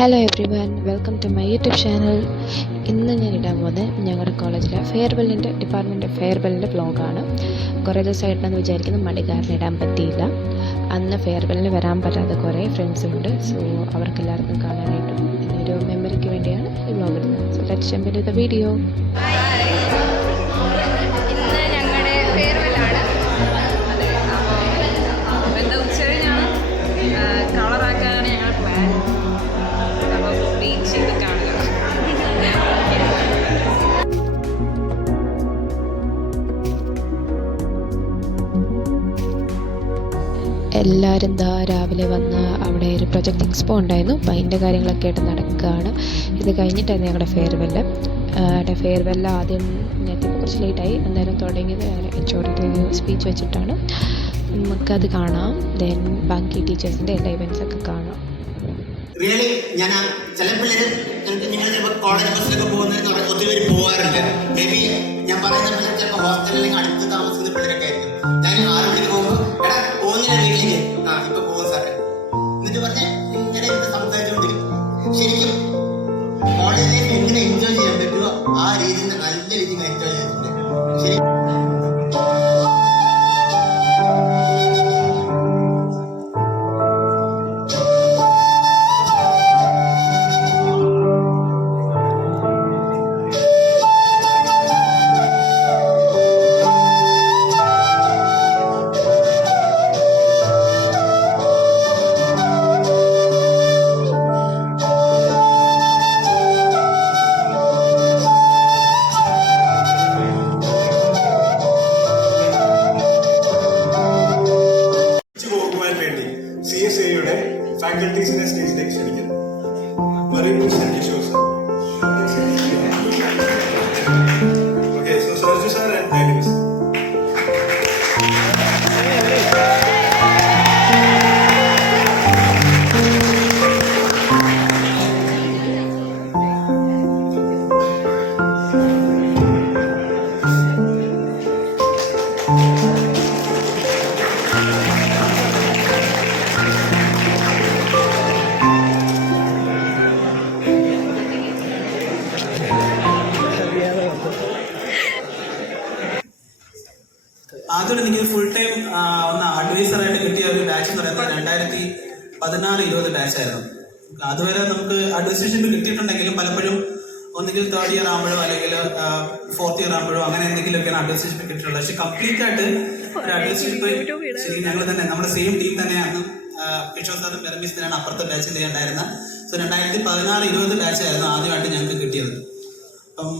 Hello everyone, welcome to my YouTube channel. ഇന്ന് ഞാൻ ഇടാൻ പോകുന്നത് ഞങ്ങളുടെ കോളേജിലെ ഡിപ്പാർട്ട്മെൻറ്റ് ഫെയർവെല്ലിൻ്റെ വ്ളോഗാണ്. കുറേ ദിവസമായിട്ടെന്ന് വിചാരിക്കുന്നത് മടി കാരണം ഇടാൻ പറ്റിയില്ല. അന്ന് ഫെയർവെല്ലിന് വരാൻ പറ്റാത്ത കുറേ ഫ്രണ്ട്സുണ്ട്. സോ അവർക്കെല്ലാവർക്കും കാണാനായിട്ടും ഒരു മെമ്മറിക്ക് വേണ്ടിയാണ് ഈ വ്ളോഗ് ഇടുന്നത്. So let's jump into the video. ഇന്ന് ഞങ്ങളുടെ ഫെയർവെല്ലാണ്. ഉച്ചകഴിഞ്ഞാണ് കളറാക്കാനാണ് ഞങ്ങൾ പ്ലാൻ. അപ്പോൾ വെയിറ്റ് ചെയ്ത് കാണുക. എല്ലാവരും രാവിലെ വന്ന് അവിടെ ഒരു പ്രൊജക്ട് എക്സ്പോ ഉണ്ടായിരുന്നു. അപ്പോൾ അതിൻ്റെ കാര്യങ്ങളൊക്കെ ആയിട്ട് നടക്കുകയാണ്. ഇത് കഴിഞ്ഞിട്ടായിരുന്നു ഞങ്ങളുടെ ഫെയർവെല്ല് ആദ്യം നേരത്തെ കുറച്ച് ലേറ്റായി. എന്തായാലും തുടങ്ങിയത് എച്ച്.ഒ.ഡി സ്പീച്ച് വെച്ചിട്ടാണ്. നമുക്കത് കാണാം. ദെൻ ബാക്കി ടീച്ചേഴ്സിൻ്റെ എല്ലാ ഇവൻറ്റ്സൊക്കെ കാണാം. റിയലി ഞാൻ ചില പിള്ളേർ നിങ്ങൾ ചിലപ്പോൾ കോളേജ് ബസ്സിലൊക്കെ പോകുന്നതിന് ഒത്തിരി പേര് പോകാറുണ്ട്. മേ ബി ഞാൻ പറയുന്ന പിള്ളേർ ചിലപ്പോൾ ഹോസ്റ്റലിൽ അടുത്ത് താമസിക്കുന്ന പിള്ളേരൊക്കെ ആയിരിക്കും. ഞാൻ 6 മണിക്ക് പോകുമ്പോൾ എടാ പോകുന്നില്ല വീട്ടിലേക്ക്, ഇപ്പൊ പോകും സാറേ എന്നിട്ട് പറഞ്ഞ് ഇങ്ങനെ ഇരുന്ന് സംസാരിച്ചുകൊണ്ടിരിക്കും. ശരിക്കും കോളേജ് ലൈഫ് എങ്ങനെ എൻജോയ് ചെയ്യാൻ പറ്റുമോ ആ രീതിയിൽ നല്ല രീതിയിൽ എൻജോയ് ചെയ്തിട്ടുണ്ട്. ശരി, CSAയുടെ ഫാക്കൽറ്റീസിനെ സ്റ്റേജിലേക്ക് ക്ഷണിക്കുന്നു. Okay, so Sarju sir and Dynamics. ആദ്യം എനിക്ക് ഫുൾ ടൈം ഒന്ന് അഡ്വൈസറായിട്ട് കിട്ടിയ ഒരു ബാച്ച് എന്ന് പറയുന്നത് 2016-20 ബാച്ചായിരുന്നു. അതുവരെ നമുക്ക് അഡ്മിനിസ്ട്രേഷനിൽ കിട്ടിയിട്ടുണ്ടെങ്കിലും പലപ്പോഴും ഒന്നുകിൽ 3rd ഇയർ ആകുമ്പോഴോ അല്ലെങ്കിൽ 4th ഇയർ ആകുമ്പോഴോ അങ്ങനെ എന്തെങ്കിലുമൊക്കെയാണ് അഡ്മിനിസ്ട്രേഷൻ കിട്ടിയിട്ടുള്ളത്. പക്ഷെ കംപ്ലീറ്റ് ആയിട്ട് ഒരു അഡ്മിനിസ്ട്രേഷൻ ശരി ഞങ്ങൾ തന്നെ നമ്മുടെ സെയിം ടീം തന്നെയാണ്. കിഷോർ സാറും പെർമിസിനാണ് അപ്പുറത്തെ ബാച്ചിൽ ഉണ്ടായിരുന്നത്. സോ 2016-20 ബാച്ചായിരുന്നു ആദ്യമായിട്ട് ഞങ്ങൾക്ക് കിട്ടിയത്. അപ്പം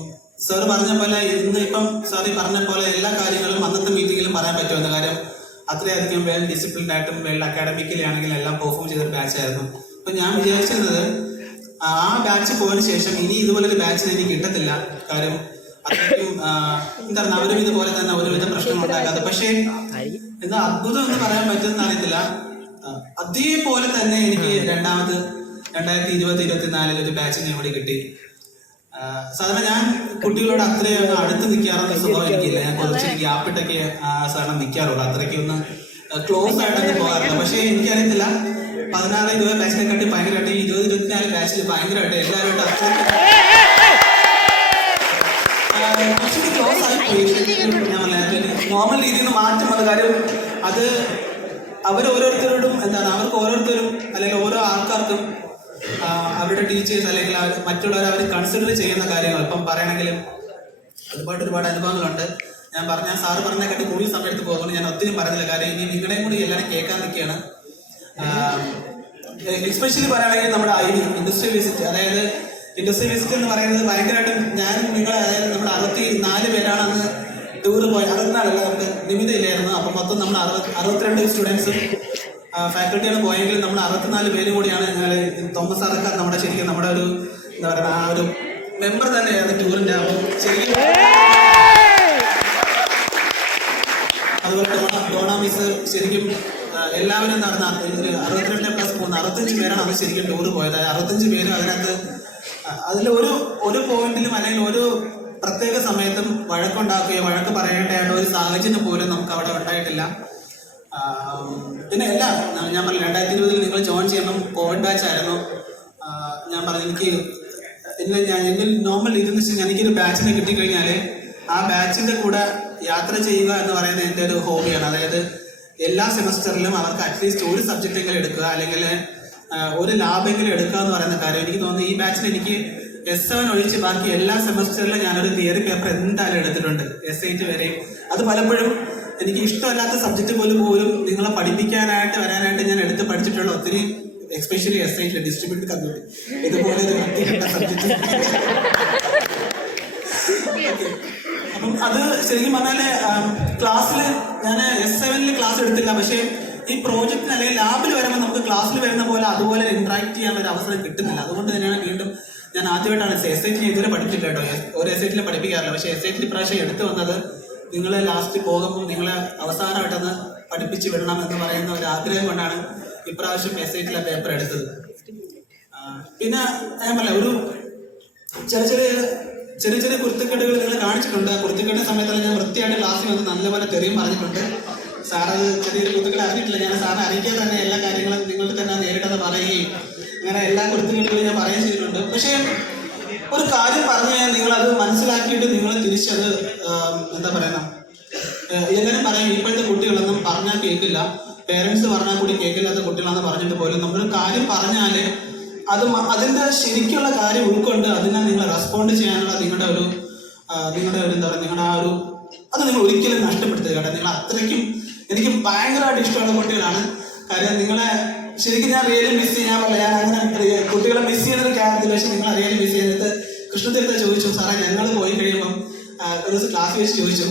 സാറ് പറഞ്ഞ പോലെ ഇപ്പം സാറി പറഞ്ഞ പോലെ എല്ലാ കാര്യങ്ങളും അന്നത്തെ മീറ്റിങ്ങിലും പറയാൻ പറ്റുമെന്ന കാര്യം അത്രയധികം വെൽ ഡിസിപ്ലിൻഡ് ആയിട്ടും വെൽ അക്കാഡമിക്കലി ആണെങ്കിലും എല്ലാം പെർഫോം ചെയ്തൊരു ബാച്ചായിരുന്നു. അപ്പം ഞാൻ വിചാരിച്ചിരുന്നത് ആ ബാച്ച് പോയതിനു ശേഷം ഇനി ഇതുപോലൊരു ബാച്ചിന് എനിക്ക് കിട്ടത്തില്ല. കാര്യം അത്രയ്ക്കും എന്താണ് അവരും ഇതുപോലെ തന്നെ ഒരുവിധ പ്രശ്നം ഉണ്ടാക്കാതെ. പക്ഷേ എന്താ അത്ഭുതം എന്ന് പറയാൻ പറ്റുമെന്ന് അറിയത്തില്ല. അതേപോലെ തന്നെ എനിക്ക് 2020-2024 ഒരു ബാച്ചിന് കൂടി കിട്ടി. സാധാരണ ഞാൻ കുട്ടികളോട് അത്രയും അടുത്ത് നിൽക്കാറുള്ള സ്വഭാവം എനിക്കില്ല. ഞാൻ കുറച്ച് ഗ്യാപ്പിട്ടൊക്കെ സാധാരണ നിൽക്കാറുള്ളൂ. അത്രയ്ക്ക് ഒന്ന് ക്ലോസ് ആയിട്ടൊക്കെ പോകാറില്ല. പക്ഷേ എനിക്കറിയത്തില്ല 16-20 ബാച്ചിനെ കാട്ടി ഭയങ്കരമായിട്ട് ഈ 20-24 ബാച്ചിൽ ഭയങ്കരമായിട്ട് എല്ലാവരുമായിട്ട് അത്രയ്ക്ക് ക്ലോസ് ആയിപ്പോയി. ഞാൻ പറഞ്ഞ നോർമൽ രീതിയിൽ നിന്ന് മാറ്റം വന്ന കാര്യം അത് ഓരോരുത്തരോടും എന്താണ് അവർക്ക് ഓരോരുത്തരും അല്ലെങ്കിൽ ഓരോ ആൾക്കാർക്കും അവരുടെ ടീച്ചേഴ്സ് അല്ലെങ്കിൽ മറ്റുള്ളവർ അവർ കൺസിഡർ ചെയ്യുന്ന കാര്യങ്ങൾ ഇപ്പം പറയണമെങ്കിലും ഒരുപാട് അനുഭവങ്ങളുണ്ട്. സാറ് പറഞ്ഞ കാട്ടി കൂടുതൽ സമയത്ത് പോകുന്നത് ഞാൻ ഒത്തിരി പറയുന്നില്ല. കാര്യം ഇനി നിങ്ങളുടെയും കൂടി എല്ലാവരും കേൾക്കാൻ നിൽക്കുകയാണ്. എസ്പെഷ്യലി പറയുകയാണെങ്കിൽ നമ്മുടെ ഇൻഡസ്ട്രിയൽ വിസിറ്റ്, അതായത് ഇൻഡസ്ട്രിയൽ വിസിറ്റ് എന്ന് പറയുന്നത് ഭയങ്കരമായിട്ടും അതായത് നമ്മുടെ 64 പേരാണ് അന്ന് ടൂറ് പോയത്. 64 നമുക്ക് നിമിതയില്ലായിരുന്നു. അപ്പം മൊത്തം നമ്മൾ 62 സ്റ്റുഡൻസും ഫാക്കൽറ്റിയാണ് പോയെങ്കിൽ നമ്മൾ 64 പേരും കൂടിയാണ്. ഞങ്ങൾ തോമസ് സാറൊക്കെ നമ്മുടെ ശരിക്കും നമ്മുടെ ഒരു എന്താ പറയുക ആ ഒരു മെമ്പർ തന്നെയാണ് ടൂറിൻ്റെ. ശരിക്കും അതുപോലെ ഡോണ മിസ് ശരിക്കും എല്ലാവരും നടന്ന 62+3 65 പേരാണ് അത് ശരിക്കും ടൂറ് പോയത്. 65 പേരും അതിനകത്ത് അതിൽ ഒരു പോയിന്റിലും അല്ലെങ്കിൽ ഒരു പ്രത്യേക സമയത്തും വഴക്കുണ്ടാക്കുകയോ വഴക്ക് പറയേണ്ടതായിട്ട് ഒരു സാഹചര്യം പോലും നമുക്ക് അവിടെ ഉണ്ടായിട്ടില്ല. പിന്നെ എല്ലാം ഞാൻ പറഞ്ഞു 2020 നിങ്ങൾ ജോയിൻ ചെയ്യുമ്പം കോവിഡ് ബാച്ച് ആയിരുന്നു. ഞാൻ പറഞ്ഞു എനിക്ക് എൻ്റെ നോർമൽ ഇതെന്ന് വെച്ചാൽ എനിക്കൊരു ബാച്ചിനെ കിട്ടിക്കഴിഞ്ഞാൽ ആ ബാച്ചിൻ്റെ കൂടെ യാത്ര ചെയ്യുക എന്ന് പറയുന്നത് എൻ്റെ ഒരു ഹോബിയാണ്. അതായത് എല്ലാ സെമസ്റ്ററിലും അവർക്ക് അറ്റ്ലീസ്റ്റ് ഒരു സബ്ജക്റ്റെങ്കിലും എടുക്കുക, അല്ലെങ്കിൽ ഒരു ലാബെങ്കിലും എടുക്കുക എന്ന് പറയുന്ന കാര്യം എനിക്ക് തോന്നുന്നു. ഈ ബാച്ചിൽ എനിക്ക് S7 ഒഴിച്ച് ബാക്കി എല്ലാ സെമസ്റ്ററിലും ഞാനൊരു തിയറി പേപ്പർ എന്തായാലും എടുത്തിട്ടുണ്ട്, SIT വരെയും. അത് പലപ്പോഴും എനിക്ക് ഇഷ്ടമല്ലാത്ത സബ്ജക്റ്റ് പോലും നിങ്ങളെ പഠിപ്പിക്കാനായിട്ട് വരാനായിട്ട് ഞാൻ എടുത്ത് പഠിച്ചിട്ടുള്ള ഒത്തിരി, എസ്പെഷ്യലി SIT ഡിസ്ട്രിബ്യൂട്ടഡ് കമ്പ്യൂട്ടിംഗ്, ഇതുപോലെ ഒരു വൃത്തികെട്ട സബ്ജക്റ്റ്. അപ്പം അത് ശരിക്കും പറഞ്ഞാൽ ക്ലാസ്സിൽ ഞാൻ S7 ക്ലാസ് എടുത്തില്ല, പക്ഷേ ഈ പ്രോജക്റ്റിന് അല്ലെങ്കിൽ ലാബിൽ വരുമ്പോൾ നമുക്ക് ക്ലാസ്സിൽ വരുന്ന പോലെ അതുപോലെ ഇന്ററാക്ട് ചെയ്യാനുള്ള ഒരു അവസരം കിട്ടുന്നില്ല. അതുകൊണ്ട് തന്നെയാണ് വീണ്ടും ഞാൻ ആദ്യമായിട്ടാണ് SIT ഇതുവരെ പഠിപ്പിച്ചില്ല കേട്ടോ, ഒരു SIT പഠിപ്പിക്കാറില്ല. പക്ഷേ SIT ഇപ്രാവശ്യം എടുത്തു വന്നത് നിങ്ങൾ ലാസ്റ്റ് പോകുമ്പോൾ നിങ്ങളെ അവസാനമായിട്ടൊന്ന് പഠിപ്പിച്ച് വിടണം എന്ന് പറയുന്ന ഒരു ആഗ്രഹം കൊണ്ടാണ് ഇപ്രാവശ്യം SIT പേപ്പർ എടുത്തത്. പിന്നെ ഞാൻ പറയാം, ഒരു ചെറിയ കുരുത്തക്കേടുകൾ നിങ്ങൾ കാണിച്ചിട്ടുണ്ട്. ആ കുരുത്തക്കേടിന്റെ സമയത്തെല്ലാം ഞാൻ വൃത്തിയായിട്ട് ക്ലാസ്സിൽ വന്ന് നല്ലപോലെ തെറിയും പറഞ്ഞിട്ടുണ്ട്. സാറത് ചെറിയൊരു കുരുത്തക്കേട് അറിഞ്ഞിട്ടില്ല, ഞാൻ സാറിനെ അറിയിക്കാതെ തന്നെ എല്ലാ കാര്യങ്ങളും നിങ്ങൾക്ക് തന്നെ നേരിട്ടെന്ന് പറയുകയും അങ്ങനെ എല്ലാ കുരുത്തക്കേടുകളും ഞാൻ പറയുകയും ചെയ്തിട്ടുണ്ട്. പക്ഷേ ഒരു കാര്യം പറഞ്ഞു കഴിഞ്ഞാൽ നിങ്ങളത് മനസ്സിലാക്കിയിട്ട് നിങ്ങൾ തിരിച്ചത് എന്താ പറയുക, എല്ലാവരും പറയും ഇപ്പോഴത്തെ കുട്ടികളൊന്നും പറഞ്ഞാൽ കേൾക്കില്ല, പേരൻസ് പറഞ്ഞാൽ കൂടി കേൾക്കില്ലാത്ത കുട്ടികളാണെന്ന് പറഞ്ഞിട്ട് പോലും നമ്മളൊരു കാര്യം പറഞ്ഞാൽ അതിൻ്റെ ശരിക്കുള്ള കാര്യം ഉൾക്കൊണ്ട് അതിനെ നിങ്ങൾ റെസ്പോണ്ട് ചെയ്യാനുള്ള നിങ്ങളുടെ ഒരു എന്താ പറയുക, നിങ്ങളുടെ ആ ഒരു അത് നിങ്ങൾ ഒരിക്കലും നഷ്ടപ്പെടുത്തുക കേട്ടോ. നിങ്ങൾ അത്രയ്ക്കും എനിക്ക് ഭയങ്കരമായിട്ട് ഇഷ്ടമുള്ള കുട്ടികളാണ്. കാര്യം നിങ്ങളെ ശരിക്കും ഞാൻ റിയലി മിസ് ചെയ്യാൻ പറ്റില്ല. ഞാൻ അങ്ങനെ കുട്ടികളെ മിസ് ചെയ്യുന്നൊരു കാര്യത്തിൽ, പക്ഷേ നിങ്ങൾ റിയലി മിസ് ചെയ്യുന്നത് കൃഷ്ണതീർത്ഥ ചോദിച്ചു, സാറേ ഞങ്ങൾ പോയി കഴിയുമ്പം ഒരു ദിവസം ക്ലാസ് വെച്ച് ചോദിച്ചു,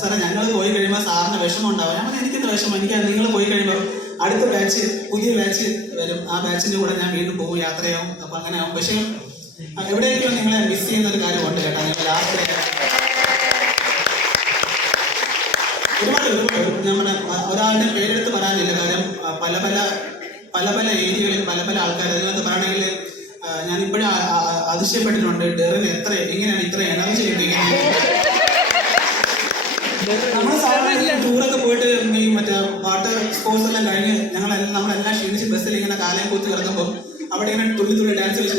സാറേ ഞങ്ങൾ പോയി കഴിയുമ്പോൾ സാറിന് വിഷമം ഉണ്ടാവും. ഞാൻ എനിക്കെന്ത് വിഷമം, എനിക്ക് നിങ്ങൾ പോയി കഴിയുമ്പോൾ അടുത്ത ബാച്ച് പുതിയ ബാച്ച് വരും, ആ ബാച്ചിൻ്റെ കൂടെ ഞാൻ വീണ്ടും പോകും, യാത്രയാവും, അപ്പം അങ്ങനെ ആവും. പക്ഷേ എവിടെയെങ്കിലും നിങ്ങളെ മിസ് ചെയ്യുന്ന ഒരു കാര്യമുണ്ട് കേട്ടോ. നിങ്ങൾ ലാസ്റ്റ് ഒരുപാട് നമ്മുടെ ഒരാളുടെ പേരെടുത്ത് പറയാനില്ല, കാര്യം പല പല ഏരിയകളിൽ പല ആൾക്കാർ. അതിനകത്ത് പറയണമെങ്കിൽ ഞാനിപ്പോഴും അതിശയപ്പെട്ടിട്ടുണ്ട്, ഡെറിന് എങ്ങനെയാണ് ഇത്ര എനർജി കിട്ടിയിരിക്കുന്നത്. നമ്മൾ സാധാരണ ടൂറൊക്കെ പോയിട്ട് ഈ മറ്റേ വാട്ടർ സ്പോർട്സ് എല്ലാം കഴിഞ്ഞ് നമ്മളെല്ലാം ക്ഷീണിച്ച് ബസ്സിൽ ഇങ്ങനെ കാലം കൂത്തി കിടക്കുമ്പോൾ അവിടെ ഇങ്ങനെ തുള്ളി ഡാൻസ് വെച്ച്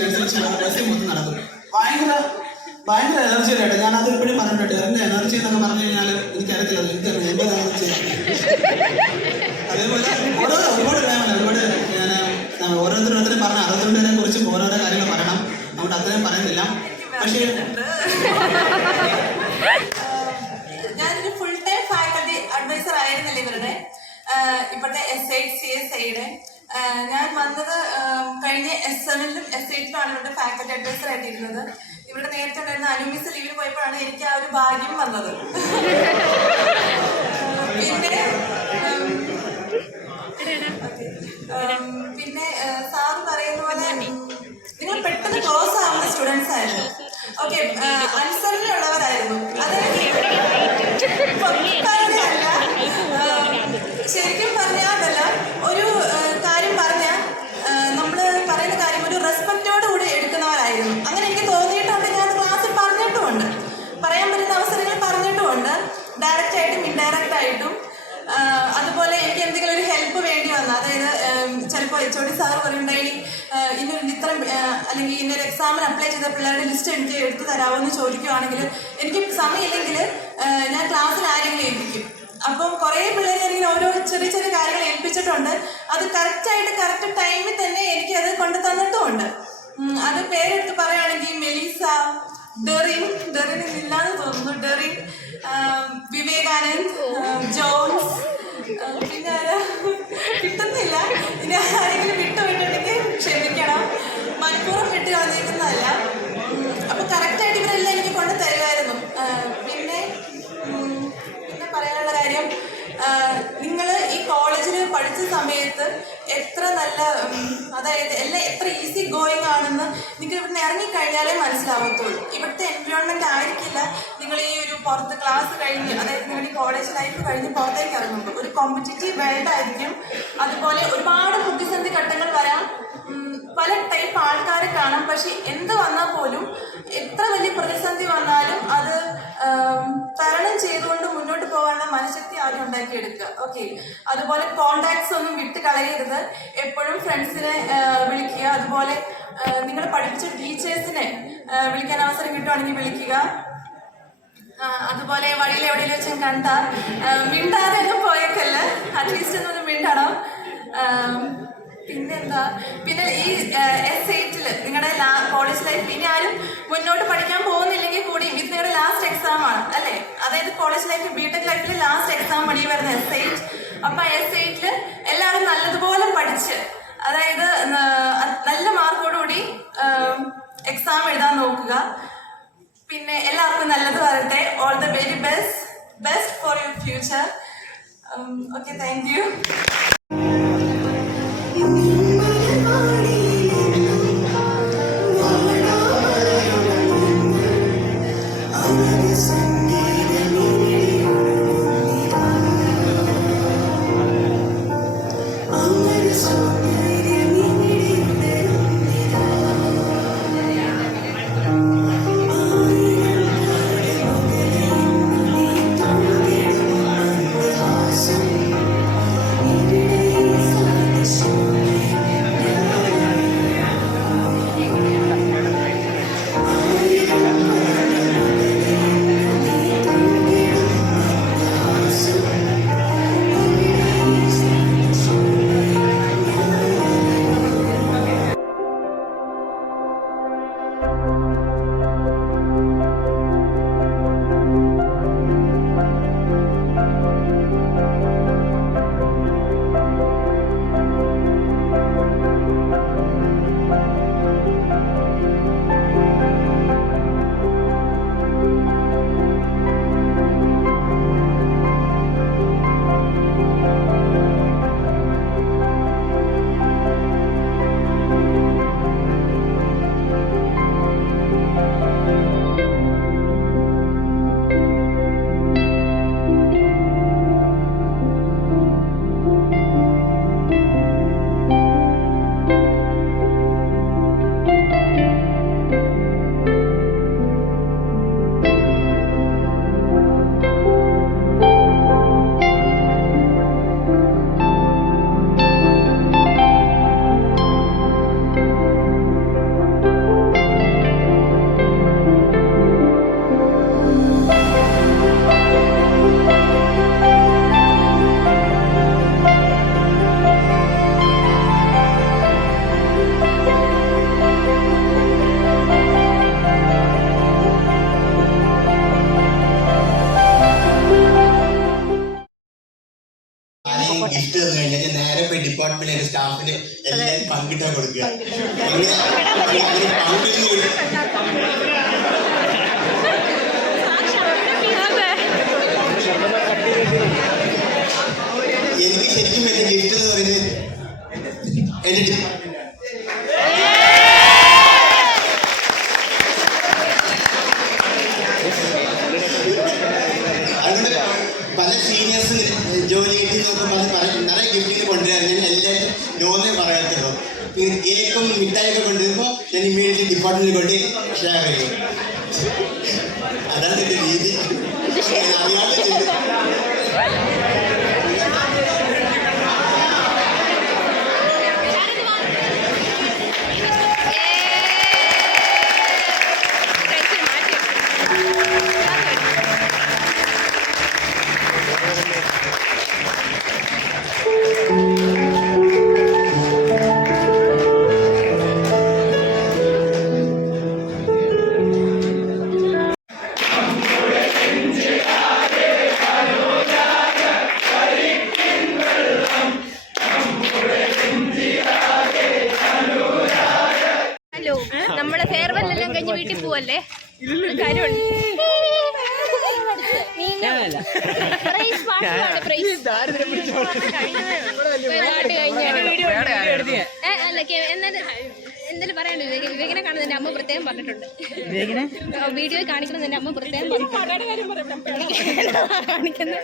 ബസ്സിൽ മൊത്തം നടക്കും. ഭയങ്കര എനർജി ആയിട്ട് ഞാനത് ഇപ്പോഴും പറഞ്ഞിട്ടുണ്ട്. ഡെറിന്റെ എനർജി എന്നൊക്കെ പറഞ്ഞു കഴിഞ്ഞാൽ എനിക്കറിയത്തില്ല എനർജി. അതേപോലെ ഒരുപാട് ഞാൻ ഓരോരുത്തരും പറഞ്ഞ 62 കുറിച്ച് ഓരോരോ കാര്യങ്ങൾ പറയണം, അതുകൊണ്ട് അത്രയും പറയുന്നില്ല. പക്ഷേ ഞാനൊരു ഫുൾ ടൈം ഫാക്കൽറ്റി അഡ്വൈസർ ആയിരുന്നില്ല ഇവരുടെ ഇപ്പോഴത്തെ SIT ഞാൻ വന്നത് കഴിഞ്ഞ S7-ലും S8-ലുമാണ് ഇവരുടെ ഫാക്കൽറ്റി അഡ്വൈസർ ആയിട്ടിരുന്നത്. ഇവിടെ നേരത്തെ ഉണ്ടായിരുന്ന അനുമിസ് ലീവിന് പോയപ്പോഴാണ് എനിക്ക് ആ ഒരു ഭാഗ്യം വന്നത്. പിന്നെ സാറ് പറയുന്ന പോലെ നിങ്ങൾ പെട്ടെന്ന് ക്ലോസ് ആവുന്ന സ്റ്റുഡൻസ് ആയിരുന്നു. ഓക്കെ, അനുസരണയുള്ളവരായിരുന്നു. അത് അല്ല, ശരിക്കും പറഞ്ഞാൽ അതല്ല, ഒരു കാര്യം പറഞ്ഞാൽ നമ്മൾ പറയുന്ന കാര്യം ഒരു റെസ്പെക്റ്റോടുകൂടി എടുക്കുന്നവരായിരുന്നു. അങ്ങനെ എനിക്ക് തോന്നിയിട്ടുണ്ട്. ഞാൻ ക്ലാസ്സിൽ പറഞ്ഞിട്ടുമുണ്ട്, പറയാൻ പറ്റുന്ന അവസരങ്ങൾ പറഞ്ഞിട്ടുമുണ്ട്, ഡയറക്റ്റ് ആയിട്ടും ഇൻഡയറക്റ്റ് ആയിട്ടും. അതുപോലെ എനിക്ക് എന്തെങ്കിലും ഒരു ഹെൽപ്പ് വേണ്ടി വന്നാൽ, അതായത് ചിലപ്പോൾ HOD സാറ് പറയുന്നുണ്ടായി ഇത്ര അല്ലെങ്കിൽ ഇന്നൊരു എക്സാമിന് അപ്ലൈ ചെയ്ത പിള്ളേരുടെ ലിസ്റ്റ് എനിക്ക് എടുത്തു തരാമോ എന്ന് ചോദിക്കുകയാണെങ്കിൽ എനിക്ക് സമയമില്ലെങ്കിൽ ഞാൻ ക്ലാസ്സിൽ ആരെങ്കിലും ഏൽപ്പിക്കും. അപ്പം കുറേ പിള്ളേരെ ഇങ്ങനെ ഓരോ ചെറിയ കാര്യങ്ങൾ ഏൽപ്പിച്ചിട്ടുണ്ട്. അത് കറക്റ്റായിട്ട് കറക്റ്റ് ടൈമിൽ തന്നെ എനിക്കത് കൊണ്ടു തന്നിട്ടുമുണ്ട്. അത് പേരെടുത്ത് പറയുകയാണെങ്കിൽ മെലീസ, ഡെറിൻ ഇല്ലാന്ന് തോന്നുന്നു, ഡെറിൻ, വിവേകാനന്ദ്, ജോൺസ്, പിന്നെ കിട്ടുന്നില്ല. ഇനി ആരെങ്കിലും വിട്ടുപോയിട്ടുണ്ടെങ്കിൽ ക്ഷമിക്കണം, മനഃപൂർവ്വം വിട്ട് കളഞ്ഞേക്കുന്നതല്ല. അപ്പോൾ കറക്റ്റായിട്ട് ഇവരെല്ലാം എനിക്ക് കൊണ്ട് തരുമായിരുന്നു. പിന്നെ പറയാനുള്ള കാര്യം, നിങ്ങൾ ഈ കോളേജിൽ പഠിച്ച സമയത്ത് എത്ര നല്ല, അതായത് എല്ലാം എത്ര ഈസി ഗോയിങ് ആണെന്ന് നിങ്ങൾക്ക് ഇവിടുന്ന് ഇറങ്ങിക്കഴിഞ്ഞാലേ മനസ്സിലാവത്തുള്ളൂ. ഇവിടുത്തെ എൻവയോൺമെൻറ്റ് ആയിരിക്കില്ല നിങ്ങൾ ഈ ഒരു പുറത്ത് ക്ലാസ് കഴിഞ്ഞ്, അതായത് നിങ്ങൾ ഈ കോളേജ് ലൈഫ് കഴിഞ്ഞ് പുറത്തേക്ക് ഇറങ്ങുമ്പോൾ ഒരു കോമ്പറ്റീറ്റീവ് വേൾഡ് ആയിരിക്കും. അതുപോലെ ഒരുപാട് പ്രതിസന്ധി ഘട്ടങ്ങൾ വരാം. പല ടൈപ്പ് ആൾക്കാരെ കാണാം. പക്ഷെ എന്ത് വന്നാൽ പോലും എത്ര വലിയ പ്രതിസന്ധി വന്നാലും അത് തരണം ചെയ്തുകൊണ്ട് മുന്നോട്ട് പോകാനുള്ള മനഃശക്തി ആദ്യം ഉണ്ടാക്കിയെടുക്കുക. ഓക്കെ, അതുപോലെ കോണ്ടാക്ട്സ് ഒന്നും വിട്ട് കളയരുത്. എപ്പോഴും ഫ്രണ്ട്സിനെ വിളിക്കുക. അതുപോലെ നിങ്ങൾ പഠിപ്പിച്ച ടീച്ചേഴ്സിനെ വിളിക്കാൻ അവസരം കിട്ടുവാണെങ്കിൽ വിളിക്കുക. അതുപോലെ വഴിയിൽ എവിടെയെങ്കിലും വെച്ചും കണ്ടാൽ മിണ്ടാതെ ഒന്നും പോയേക്കല്ല, അറ്റ്ലീസ്റ്റ് ഒന്നും മിണ്ടണം. പിന്നെന്താ, പിന്നെ ഈ S8 നിങ്ങളുടെ കോളേജ് ലൈഫ് ഇനി ആരും മുന്നോട്ട് പഠിക്കാൻ പോകുന്നില്ലെങ്കിൽ കൂടി ഇത് നിങ്ങളുടെ ലാസ്റ്റ് എക്സാം ആണ് അല്ലേ? അതായത് കോളേജ് ലൈഫ് ബിടെക് ലൈഫിൽ ലാസ്റ്റ് എക്സാം വഴി വരുന്ന S8. അപ്പം S8 എല്ലാവരും നല്ലതുപോലെ പഠിച്ച്, അതായത് നല്ല മാർക്കോടുകൂടി എക്സാം എഴുതാൻ നോക്കുക. പിന്നെ എല്ലാവർക്കും നല്ലത് വരട്ടെ. All the very best for your future. Okay, thank you. Gift തന്നു കഴിഞ്ഞാൽ നേരെ പോയി ഡിപ്പാർട്ട്മെന്റിലെ സ്റ്റാഫിന് എല്ലാം പങ്കിട്ടാ കൊടുക്കുക. എനിക്ക് ശരിക്കും എന്റെ ഗിഫ്റ്റ് എന്ന് പറയുന്നത് എന്റെ അതുകൊണ്ട് പല സീനിയേഴ്സ് ജോലി കിട്ടി നോക്കുമ്പോൾ നിറയെ ഗിഫ്റ്റിന് കൊണ്ടുവരാൻ എല്ലാവരും നോന്നേ പറയാത്തുള്ളൂ. കേക്കും മിഠായിയൊക്കെ കൊണ്ടുവരുമ്പോൾ ഞാൻ ഇമ്മീഡിയറ്റ്ലി ഡിപ്പാർട്ട്മെന്റിൽ കൊണ്ട് ഷെയർ ചെയ്യും. അതാണ് എൻ്റെ രീതി. അറിയാതെ നമ്മളെ ഫെയർവെൽ എല്ലാം കഴിഞ്ഞ് വീട്ടിൽ പോവല്ലേ? കാര്യമുണ്ട്. എന്തെങ്കിലും പറയാനുണ്ട് വിവേകിനെ കാണുന്നത് എൻ്റെ അമ്മ പ്രത്യേകം പറഞ്ഞിട്ടുണ്ട്. വീഡിയോ കാണിക്കണം എൻ്റെ അമ്മ പ്രത്യേകം കാണിക്കുന്നത്.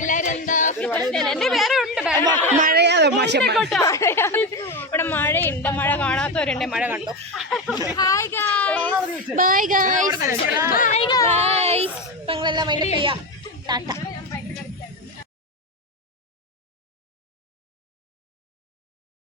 എല്ലാരും എന്താ എന്റെ വേറെ ഉണ്ട് ഇവിടെ മഴയുണ്ട്. മഴ കാണാത്തവരുണ്ട്, മഴ കണ്ടോ. ബൈ ഗൈസ്, ഞങ്ങളെല്ലാം അതിന്റെ ചെയ്യാം. ടാറ്റ.